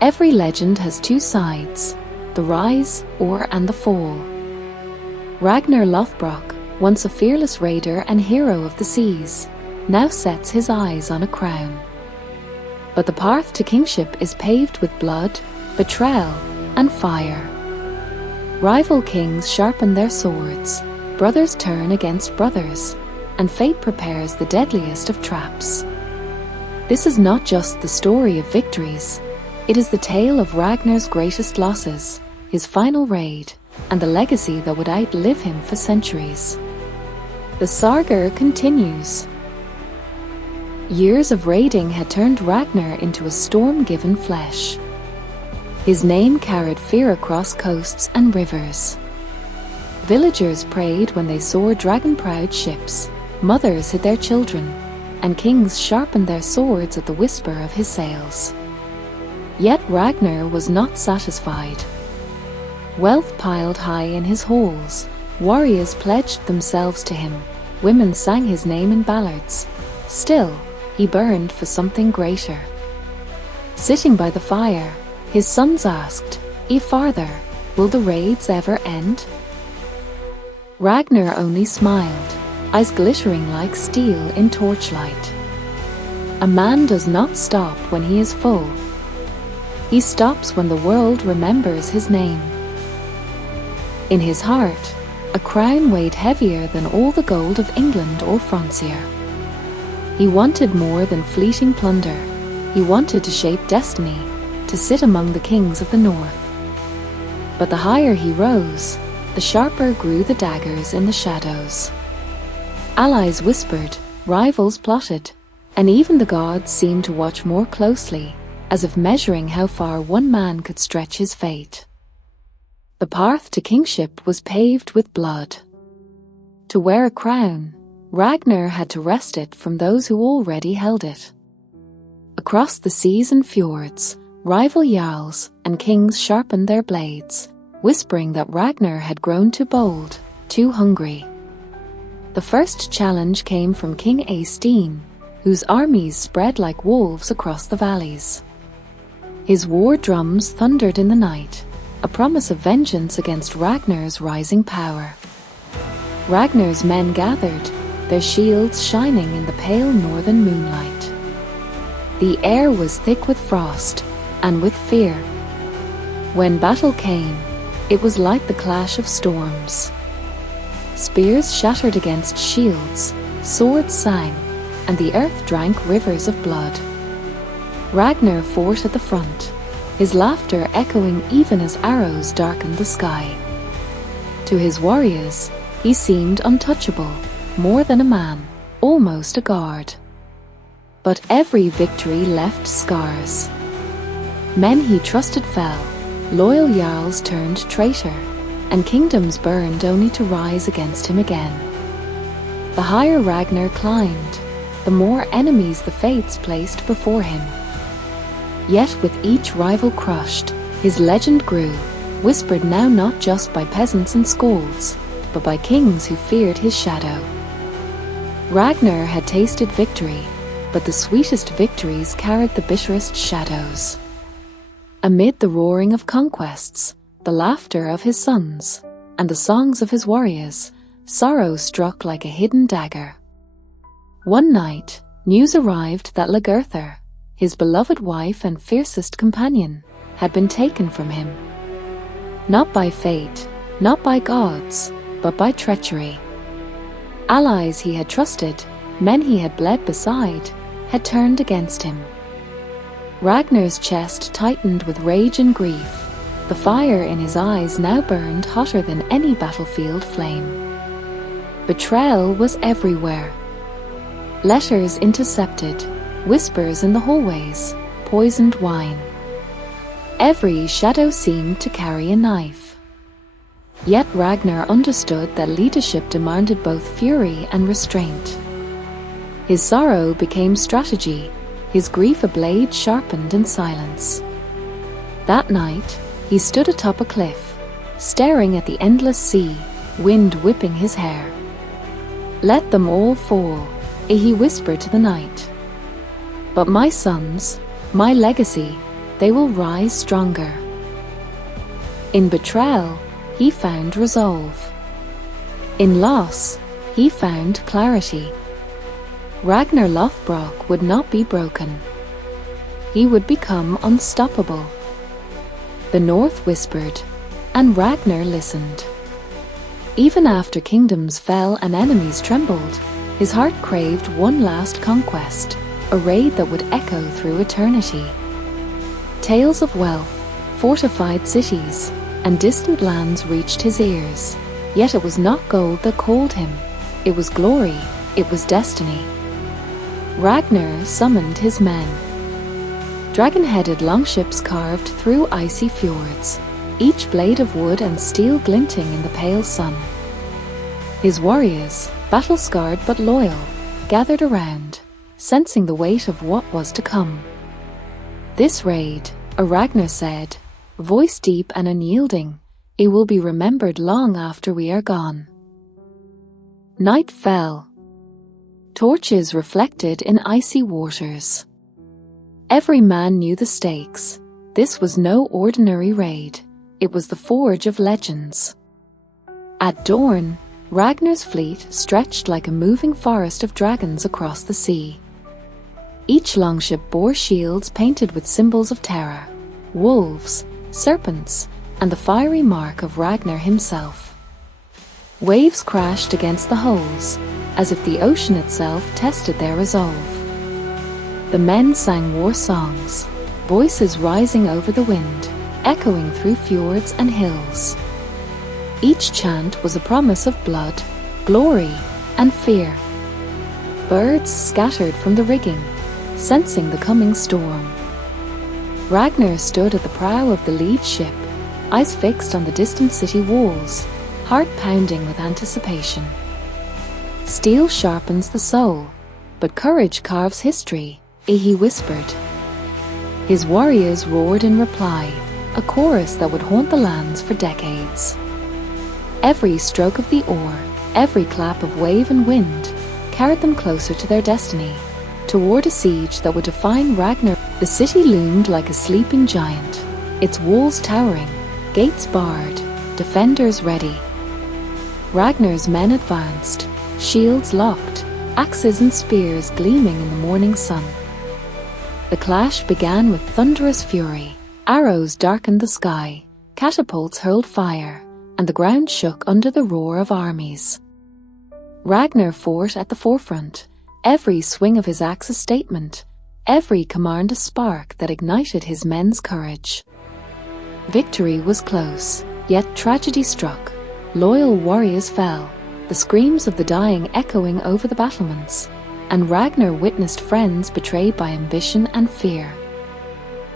Every legend has two sides, the rise and the fall. Ragnar Lothbrok, once a fearless raider and hero of the seas, now sets his eyes on a crown. But the path to kingship is paved with blood, betrayal, and fire. Rival kings sharpen their swords, brothers turn against brothers, and fate prepares the deadliest of traps. This is not just the story of victories, it is the tale of Ragnar's greatest losses, his final raid, and the legacy that would outlive him for centuries. The saga continues. Years of raiding had turned Ragnar into a storm-given flesh. His name carried fear across coasts and rivers. Villagers prayed when they saw dragon-proud ships, mothers hid their children, and kings sharpened their swords at the whisper of his sails. Yet Ragnar was not satisfied. Wealth piled high in his halls, warriors pledged themselves to him, women sang his name in ballads. Still, he burned for something greater. Sitting by the fire, his sons asked, "Father, will the raids ever end?" Ragnar only smiled, eyes glittering like steel in torchlight. A man does not stop when he is full. He stops when the world remembers his name. In his heart, a crown weighed heavier than all the gold of England or Francia. He wanted more than fleeting plunder. He wanted to shape destiny, to sit among the kings of the north. But the higher he rose, the sharper grew the daggers in the shadows. Allies whispered, rivals plotted, and even the gods seemed to watch more closely, as if measuring how far one man could stretch his fate. The path to kingship was paved with blood. To wear a crown, Ragnar had to wrest it from those who already held it. Across the seas and fjords, rival jarls and kings sharpened their blades, whispering that Ragnar had grown too bold, too hungry. The first challenge came from King Eystein, whose armies spread like wolves across the valleys. His war drums thundered in the night, a promise of vengeance against Ragnar's rising power. Ragnar's men gathered, their shields shining in the pale northern moonlight. The air was thick with frost and with fear. When battle came, it was like the clash of storms. Spears shattered against shields, swords sang, and the earth drank rivers of blood. Ragnar fought at the front, his laughter echoing even as arrows darkened the sky. To his warriors, he seemed untouchable, more than a man, almost a god. But every victory left scars. Men he trusted fell, loyal jarls turned traitor, and kingdoms burned only to rise against him again. The higher Ragnar climbed, the more enemies the fates placed before him. Yet with each rival crushed, his legend grew, whispered now not just by peasants and skalds, but by kings who feared his shadow. Ragnar had tasted victory, but the sweetest victories carried the bitterest shadows. Amid the roaring of conquests, the laughter of his sons, and the songs of his warriors, sorrow struck like a hidden dagger. One night, news arrived that Lagertha, his beloved wife and fiercest companion, had been taken from him. Not by fate, not by gods, but by treachery. Allies he had trusted, men he had bled beside, had turned against him. Ragnar's chest tightened with rage and grief. The fire in his eyes now burned hotter than any battlefield flame. Betrayal was everywhere. Letters intercepted, whispers in the hallways, poisoned wine. Every shadow seemed to carry a knife. Yet Ragnar understood that leadership demanded both fury and restraint. His sorrow became strategy, his grief a blade sharpened in silence. That night, he stood atop a cliff, staring at the endless sea, wind whipping his hair. "Let them all fall," he whispered to the night. "But my sons, my legacy, they will rise stronger. In betrayal, he found resolve. In loss, he found clarity. Ragnar Lothbrok would not be broken. He would become unstoppable. The North whispered, and Ragnar listened. Even after kingdoms fell and enemies trembled, his heart craved one last conquest, a raid that would echo through eternity. Tales of wealth, fortified cities, and distant lands reached his ears, yet it was not gold that called him. It was glory, it was destiny. Ragnar summoned his men. Dragon-headed longships carved through icy fjords, each blade of wood and steel glinting in the pale sun. His warriors, battle-scarred but loyal, gathered around, sensing the weight of what was to come. This raid, Ragnar said, voice deep and unyielding, it will be remembered long after we are gone. Night fell. Torches reflected in icy waters. Every man knew the stakes. This was no ordinary raid. It was the forge of legends. At dawn, Ragnar's fleet stretched like a moving forest of dragons across the sea. Each longship bore shields painted with symbols of terror, wolves, serpents, and the fiery mark of Ragnar himself. Waves crashed against the hulls, as if the ocean itself tested their resolve. The men sang war songs, voices rising over the wind, echoing through fjords and hills. Each chant was a promise of blood, glory, and fear. Birds scattered from the rigging, sensing the coming storm. Ragnar stood at the prow of the lead ship, eyes fixed on the distant city walls, heart pounding with anticipation. Steel sharpens the soul, but courage carves history, he whispered. His warriors roared in reply, a chorus that would haunt the lands for decades. Every stroke of the oar, every clap of wave and wind, carried them closer to their destiny, toward a siege that would define Ragnar. The city loomed like a sleeping giant, its walls towering, gates barred, defenders ready. Ragnar's men advanced, shields locked, axes and spears gleaming in the morning sun. The clash began with thunderous fury. Arrows darkened the sky, catapults hurled fire, and the ground shook under the roar of armies. Ragnar fought at the forefront, every swing of his axe a statement, every command a spark that ignited his men's courage. Victory was close, yet tragedy struck. Loyal warriors fell, the screams of the dying echoing over the battlements, and Ragnar witnessed friends betrayed by ambition and fear.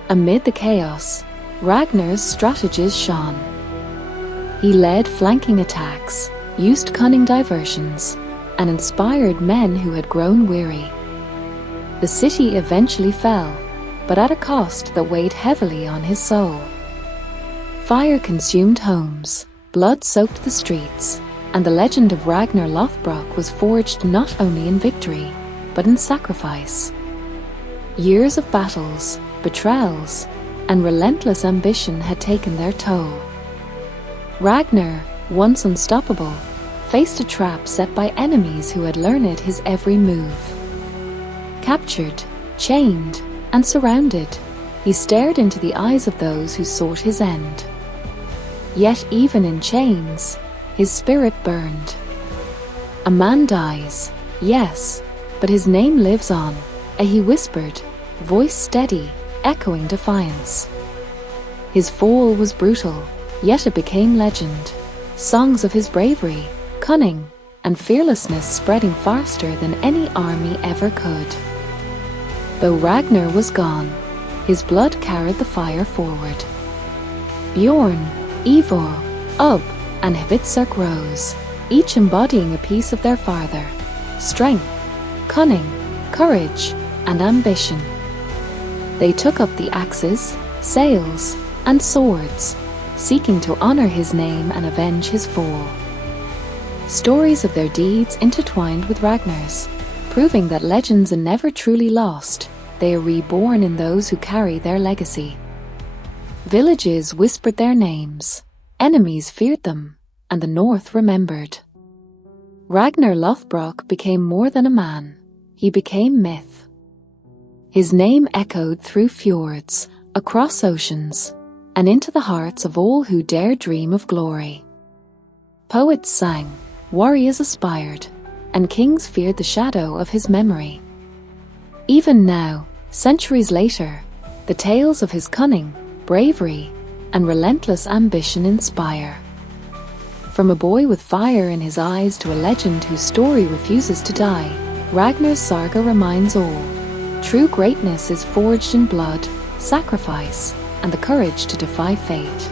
Amid the chaos, Ragnar's strategies shone. He led flanking attacks, used cunning diversions, and inspired men who had grown weary. The city eventually fell, but at a cost that weighed heavily on his soul. Fire consumed homes, blood soaked the streets, and the legend of Ragnar Lothbrok was forged not only in victory, but in sacrifice. Years of battles, betrayals, and relentless ambition had taken their toll. Ragnar, once unstoppable, faced a trap set by enemies who had learned his every move. Captured, chained, and surrounded, he stared into the eyes of those who sought his end. Yet even in chains, his spirit burned. A man dies, yes, but his name lives on, he whispered, voice steady, echoing defiance. His fall was brutal, yet it became legend. Songs of his bravery, cunning, and fearlessness spreading faster than any army ever could. Though Ragnar was gone, his blood carried the fire forward. Bjorn, Eivor, Ub, and Hvitserk rose, each embodying a piece of their father: strength, cunning, courage, and ambition. They took up the axes, sails, and swords, seeking to honor his name and avenge his fall. Stories of their deeds intertwined with Ragnar's, proving that legends are never truly lost, they are reborn in those who carry their legacy. Villages whispered their names, enemies feared them, and the North remembered. Ragnar Lothbrok became more than a man, he became myth. His name echoed through fjords, across oceans, and into the hearts of all who dared dream of glory. Poets sang, warriors aspired, and kings feared the shadow of his memory. Even now, centuries later, the tales of his cunning, bravery, and relentless ambition inspire. From a boy with fire in his eyes to a legend whose story refuses to die, Ragnar's saga reminds all. True greatness is forged in blood, sacrifice, and the courage to defy fate.